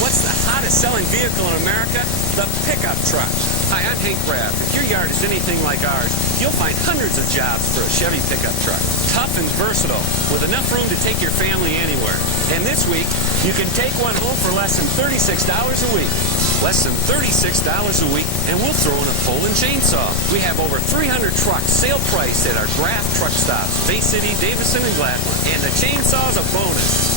What's the hottest selling vehicle in America? The pickup truck. Hi, I'm Hank Graff. If your yard is anything like ours, you'll find hundreds of jobs for a Chevy pickup truck. Tough and versatile, with enough room to take your family anywhere. And this week, you can take one home for less than $36 a week. Less than $36 a week, and we'll throw in a folding chainsaw. We have over 300 trucks sale priced at our Graff truck stops, Bay City, Davison, and Gladwin. And the chainsaw's a bonus.